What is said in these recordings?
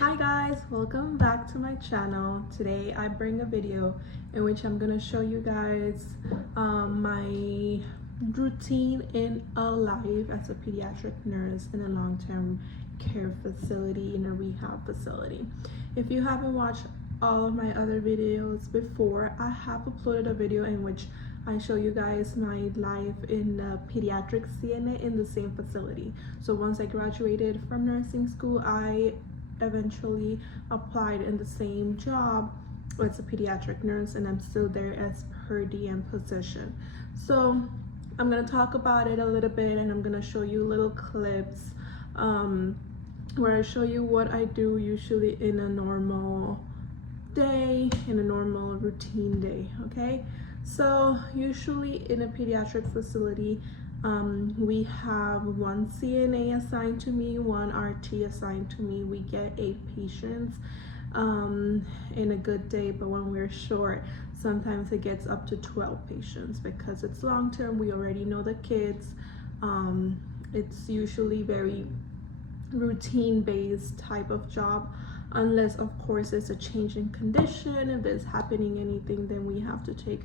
Hi guys, welcome back to my channel. Today I bring a video in which I'm gonna show you guys my routine in a life as a pediatric nurse in a long-term care facility, in a rehab facility. If you haven't watched all of my other videos before, I have uploaded a video in which I show you guys my life in pediatric CNA in the same facility. So once I graduated from nursing school, I eventually applied in the same job as a pediatric nurse, and I'm still there as per diem position. So I'm gonna talk about it a little bit, and I'm gonna show you little clips where I show you what I do usually in a normal day, in a normal routine day. Okay, so usually in a pediatric facility, we have one CNA assigned to me, one RT assigned to me. We get 8 patients in a good day, but when we're short, sometimes it gets up to 12 patients because it's long term. We already know the kids. It's usually very routine based type of job, unless of course there's a change in condition. If there's happening anything, then we have to take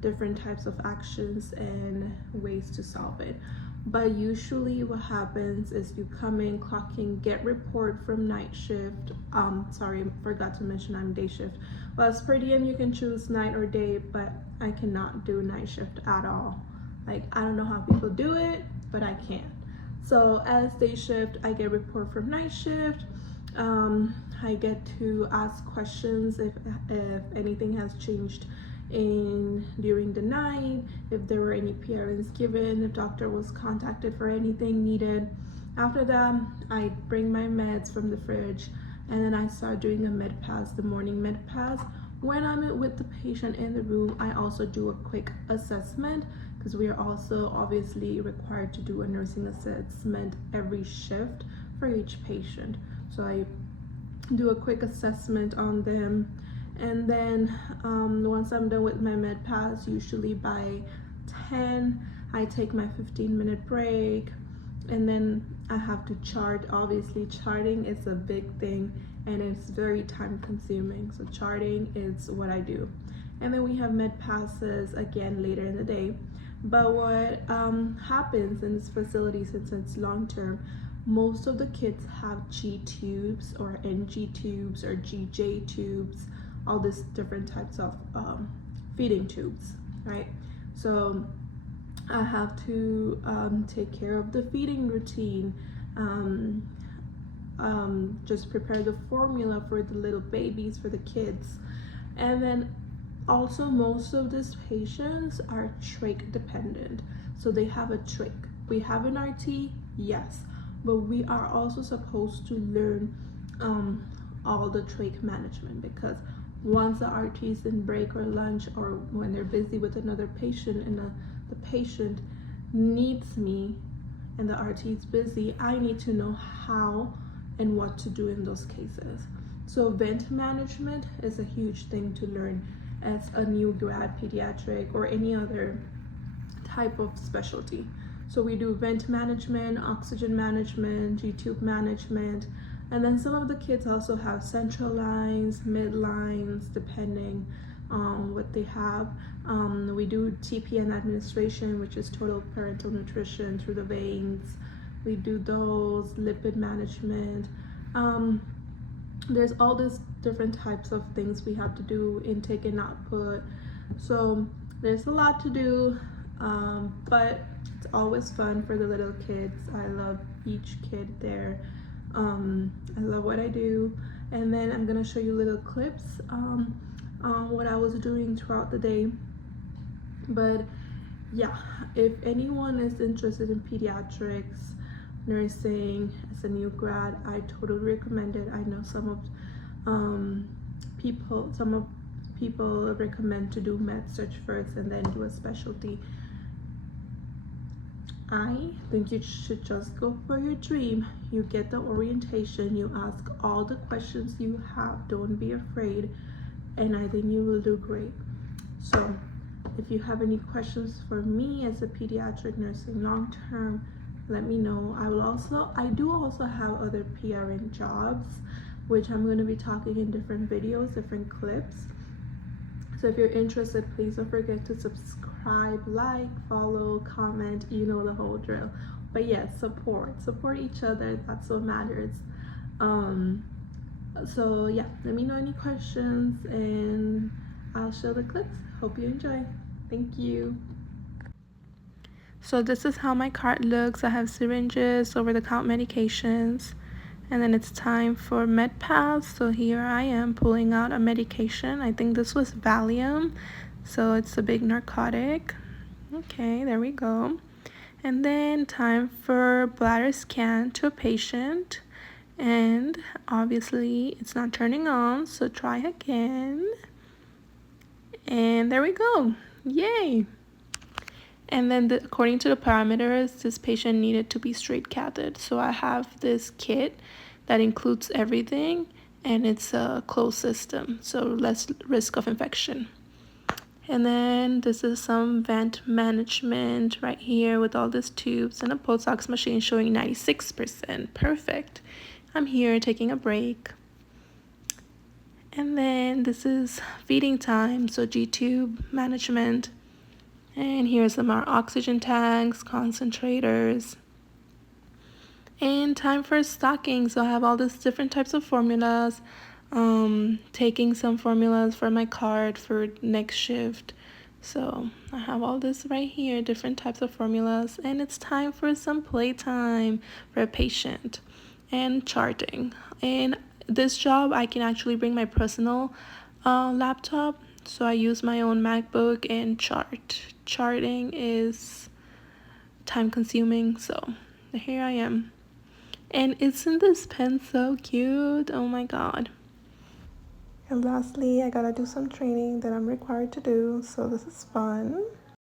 different types of actions and ways to solve it. But usually what happens is you come in, clock in, get report from night shift. Sorry, forgot to mention I'm day shift. Well, as per diem you can choose night or day, but I cannot do night shift at all. Like, I don't know how people do it, but I can't. So as day shift, I get report from night shift. I get to ask questions if anything has changed during the night, if there were any PRNs given, if doctor was contacted for anything needed. After that, I bring my meds from the fridge, and then I start doing a med pass, the morning med pass. When I'm with the patient in the room, I also do a quick assessment, because we are also obviously required to do a nursing assessment every shift for each patient. So I do a quick assessment on them, and then once I'm done with my med pass, usually by 10, I take my 15-minute break, and then I have to chart. Obviously, charting is a big thing, and it's very time consuming. So charting is what I do. And then we have med passes again later in the day. But what happens in this facility, since it's long term, most of the kids have G tubes or NG tubes or GJ tubes, all these different types of feeding tubes, right? So I have to take care of the feeding routine, just prepare the formula for the little babies, for the kids. And then also most of these patients are trach dependent, so they have a trach. We have an RT, yes, but we are also supposed to learn all the trach management, because once the RT is in break or lunch, or when they're busy with another patient and the patient needs me and the RT is busy, I need to know how and what to do in those cases. So vent management is a huge thing to learn as a new grad pediatric or any other type of specialty. So we do vent management, oxygen management, G-tube management, and then some of the kids also have central lines, mid lines, depending on what they have. We do TPN administration, which is total parental nutrition through the veins. We do those, lipid management. There's all these different types of things we have to do, intake and output. So there's a lot to do, but it's always fun for the little kids. I love each kid there. I love what I do. And then I'm gonna show you little clips on what I was doing throughout the day. But yeah, if anyone is interested in pediatrics nursing as a new grad, I totally recommend it. I know some of people recommend to do med search first and then do a specialty. I think you should just go for your dream. You get the orientation, you ask all the questions you have, don't be afraid, and I think you will do great. So if you have any questions for me as a pediatric nursing long term, let me know. I do also have other PRN jobs, which I'm going to be talking in different videos, different clips. So if you're interested, please don't forget to subscribe, like, follow, comment, you know the whole drill. But yes, support each other, that's what matters. So yeah, let me know any questions and I'll show the clips. Hope you enjoy. Thank you. So this is how my cart looks. I have syringes, over-the-counter medications, and then it's time for med pass. So here I am pulling out a medication. I think this was Valium, so it's a big narcotic. Okay, there we go. And then time for bladder scan to a patient, and obviously it's not turning on, so try again. And there we go. Yay. And then according to the parameters, this patient needed to be straight cathed. So I have this kit that includes everything, and it's a closed system, so less risk of infection. And then this is some vent management right here with all these tubes and a pulse ox machine showing 96%. Perfect. I'm here taking a break. And then this is feeding time, so G-tube management. And here's some more oxygen tanks, concentrators. And time for stocking. So I have all these different types of formulas. Taking some formulas for my cart for next shift. So I have all this right here, different types of formulas. And it's time for some playtime for a patient and charting. And this job, I can actually bring my personal laptop. So I use my own MacBook and chart. Charting is time consuming, so here I am. And isn't this pen so cute? Oh my god. And lastly, I gotta do some training that I'm required to do, so this is fun.